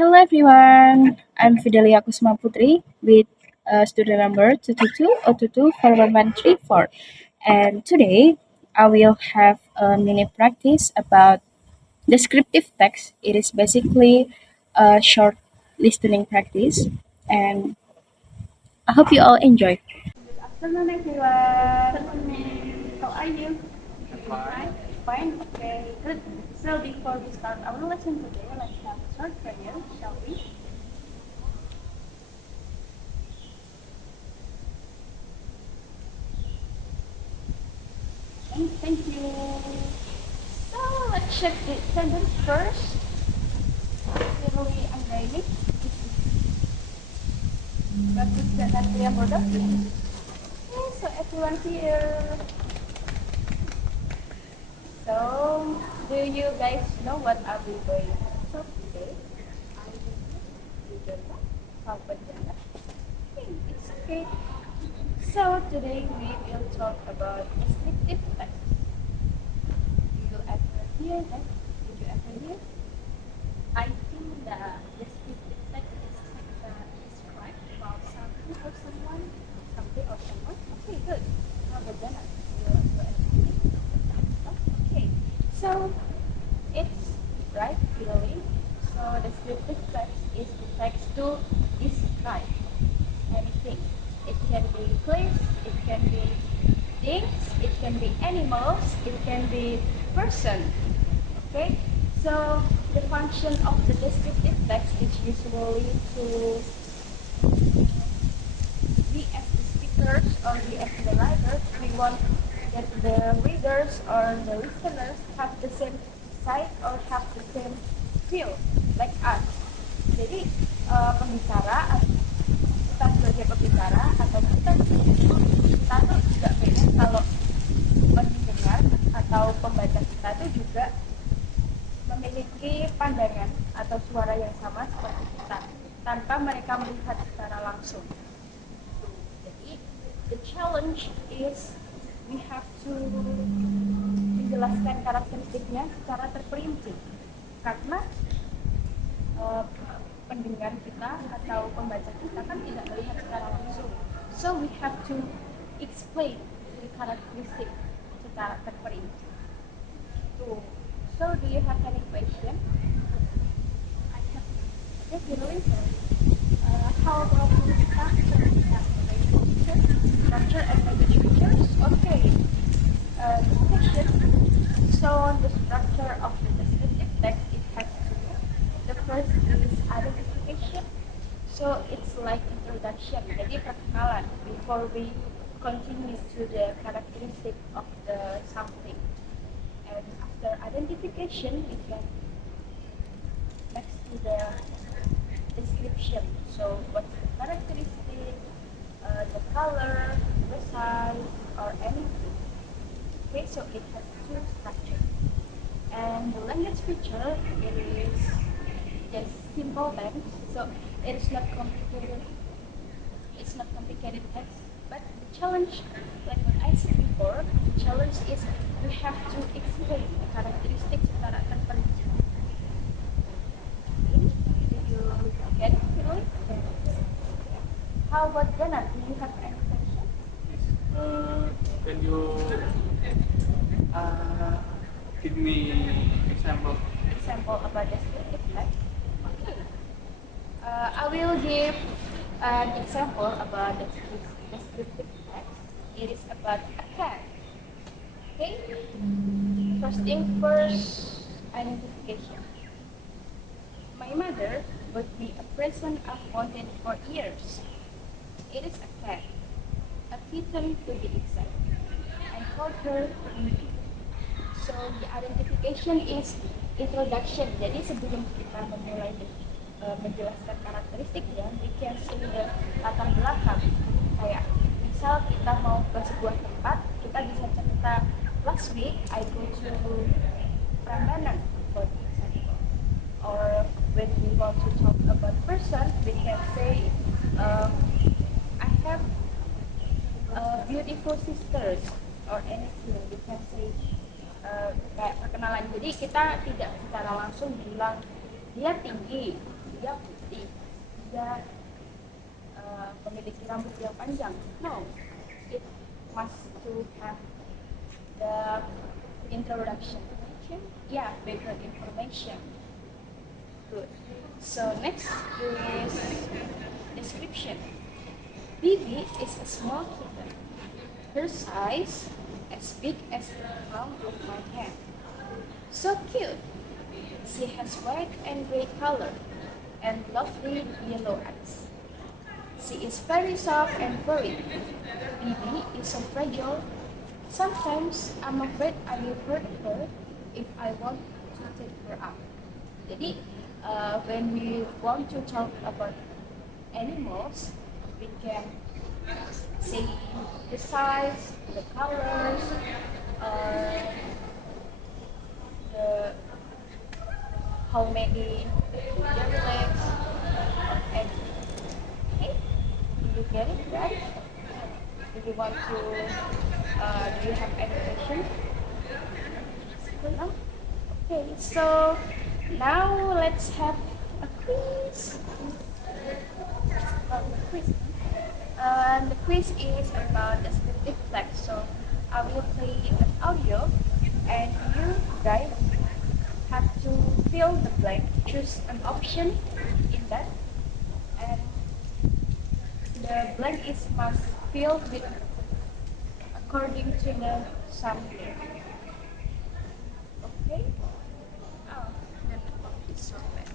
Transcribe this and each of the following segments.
Hello everyone, I'm Fidelia Kusuma Putri with student number 222-022-41134, and today I will have a mini practice about descriptive text. It is basically a short listening practice, and I hope you all enjoy. Good afternoon everyone. How are you? Fine. Fine. Okay, good. So before we start our lesson today, let's have a short prayer, shall we? Thank you. So let's check the attendance first. Firly Anggraini. Bagus dan Natria Bodoh. Okay, so everyone here. So, do you guys know what are we going to talk today? I don't know. How about that? Okay, it's okay. So today we will talk about descriptive text. Do you ever hear that? Did you ever hear? I think the descriptive text is describe about something or someone, something or someone. Okay, good. How about that? Okay, so it's right, really. So descriptive text is the text to describe anything. It can be place, it can be things, it can be animals, it can be person. Okay, so the function of the descriptive text is usually to we as the speakers or we as the writers, we want that the readers or the listeners have the same sight or have the same feel like us. Jadi pembicara, kita sebagai pembicara atau kita tuh juga pengen kalau pendengar atau pembaca kita tuh juga memiliki pandangan atau suara yang sama seperti kita tanpa mereka melihat secara langsung. Jadi, the challenge is we have to menjelaskan karakteristiknya secara terperinci karena pendengar kita atau pembaca kita kan tidak melihat secara langsung. So we have to explain the characteristic secara terperinci. So do you have any question? I have. Okay, really. How about the structure? Structure and language features. Okay. This question. So the structure of the descriptive text it has two. The first is identification. So it's like introduction. Jadi perkenalan before we continue to the characteristic of the something. And after identification, we can next to the description. So what's the characteristic, the color, the size, or anything. Okay, so it has two structures. And the language feature it is just simple text. So it is not complicated. It's not complicated text. But the challenge, like what I said before, the challenge is we have to explain the characteristics secara terperinci. Did you get it, really? How about Janet? Do you have any question? Can you give me example? Example about descriptive text? Okay. I will give an example about the descriptive text. It is about a cat. Okay? First thing first, identification. My mother bought me a present I've wanted for years. It is a cat, a kitten to be exact. I called her Ruby. So the identification is introduction. Jadi sebelum kita memulai menjelaskan karakteristiknya, we can see the latar belakang. Kayak misal kita mau ke sebuah tempat, kita bisa cerita last week I go to Prambanan for example. Or when we want to talk about person, we can say I have beautiful sisters or anything. We can say kayak perkenalan. Jadi kita tidak secara langsung bilang dia tinggi, dia putih, dia memiliki rambut yang panjang. No, it must to have the introduction. Yeah, background information. Good. So next is description. Bibi is a small kitten. Her size as big as the palm of my hand. So cute. She has white and gray color and lovely yellow eyes. She is very soft and furry. Bibi is so fragile. Sometimes I'm afraid I will hurt her if I want to take her out. Jadi, when we want to talk about animals, we can say the size, the colors, the how many their legs, and okay, do you get it right? Do you want to? Do you have any question? No? Okay, so now let's have a quiz. About the quiz. The quiz is about descriptive text. So I will play an audio, and you guys have to fill the blank. Choose an option in that, and the blank is must fill with according to the subject. Okay? Oh, the network is so bad.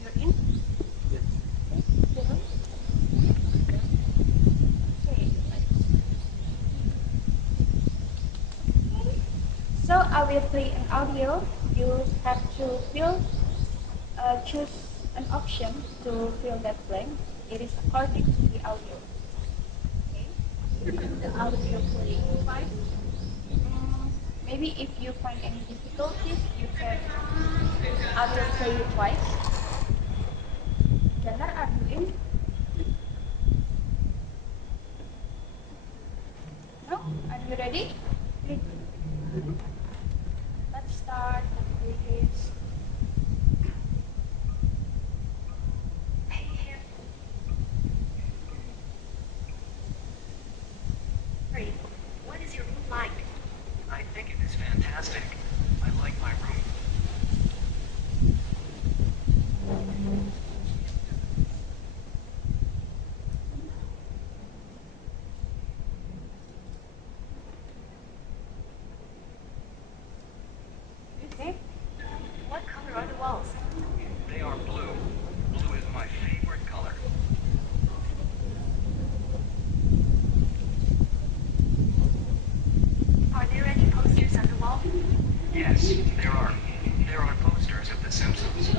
You're in? Yes. So I will play an audio. You have to choose an option to fill that blank. It is according to the audio. Okay. The audio playing fine. Maybe if you find any difficulties, you can. I will play it twice. Janar, are you in? No? Are you ready? Let's start with What is your room like? I think it is fantastic. I like my room. okay. What color are the walls? They are blue. Blue is my favorite color. Are there any posters on the wall? Yes, there are. There are posters of The Simpsons. Do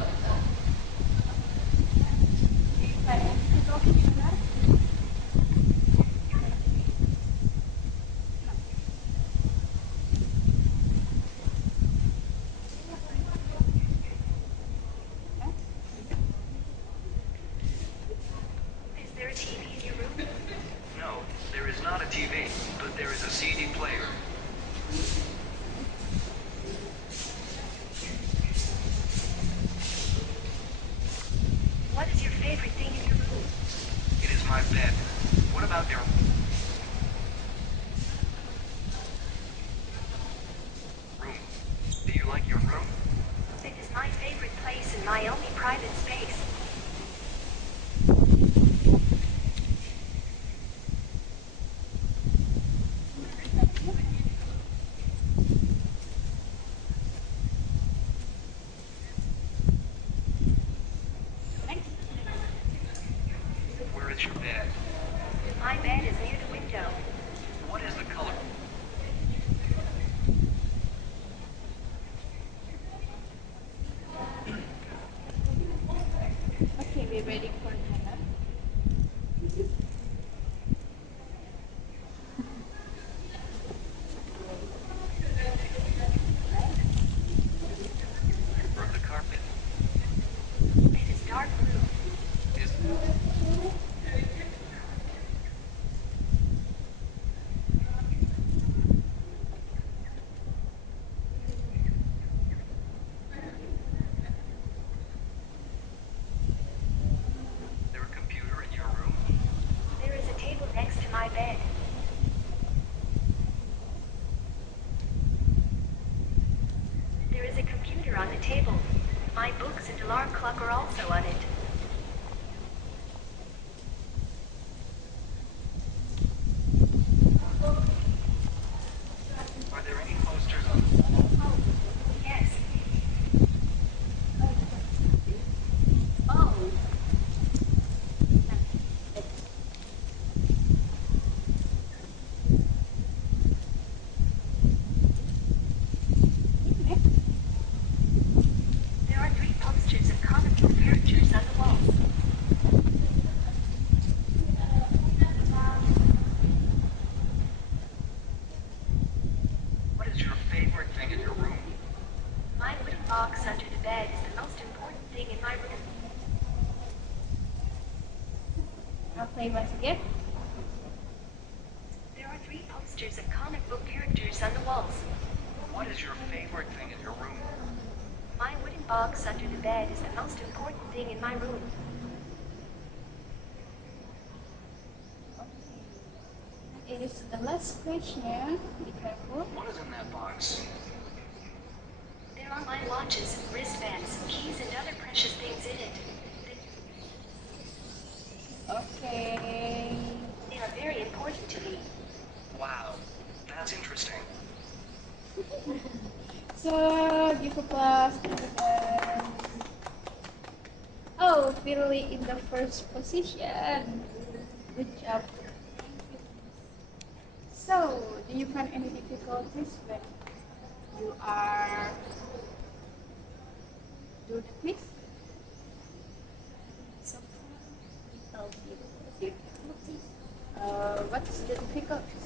you find any difficulties in that? Okay. in my only private space. Next. Where is your bed? My bed is near the window. What is the color? Okay, we're waiting for Hannah. Or the carpet? It is dark blue. Is there a computer in your room? There is a table next to my bed. There is a computer on the table. My books and alarm clock are also on it. Are there any posters on the wall? Oh, yes. Oh. Next. There are 3 posters of comic book characters on the walls. What is your favorite thing in your room? My wooden box under the bed is the most important thing in my room. I'll play once again. There are 3 posters of comic book characters on the walls. What is your favorite thing in your room? My wooden box under the bed is the most important thing in my room. It is the last question. Be careful. What is in that box? There are my watches, wristbands, keys, and other precious things in it. Okay. They are very important to me. Wow, that's interesting. So, give applause to them. Oh, Firly in the first position. Good job. So, do you find any difficulties when you are do the quiz? What's the difficulties?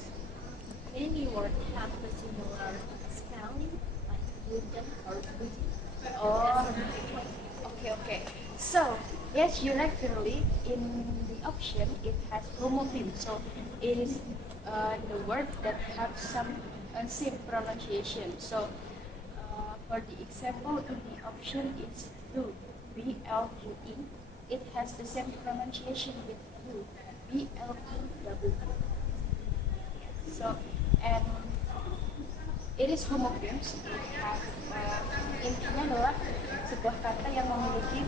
Many words have a similar spelling, like wooden or wooden. Oh, okay. So, yes, you're right, Firly. In the option, it has homophones. So, it is the word that have some same pronunciation. So, for the example, in the option, it's blue, B-L-U-E. It has the same pronunciation with blue, B-L-E-W. So, and it is homophones. It has, intinya adalah sebuah kata yang memiliki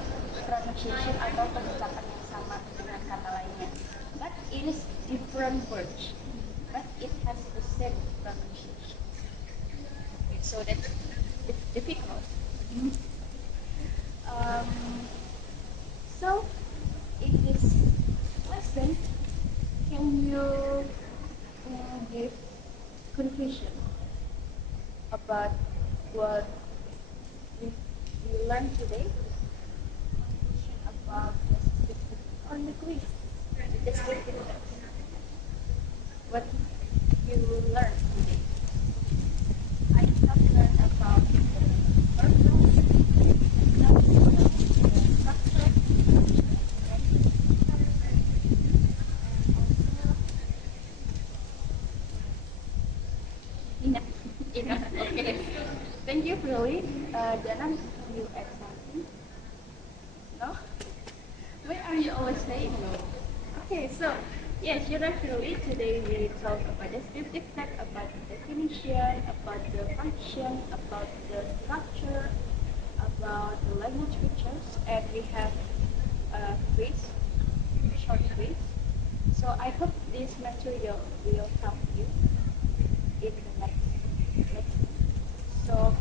pronunciation atau pengucapan yang sama dengan kata lainnya. But it is different words. But it has the same pronunciation. Okay, so that's difficult. So, in this lesson, can you give conclusion about what we learned today about on the quiz, the descriptive text? What you learned today? I have learned about the purpose, the structure, enough. Okay. Thank you, Chloe. Dana, you add something? No? Why are you always saying no? Okay, so yes, you're right, Chloe. Today we talk about descriptive text, about the definition, about the function, about the structure, about the language features, and we have a quiz, short quiz. So I hope this material will help you in the next. So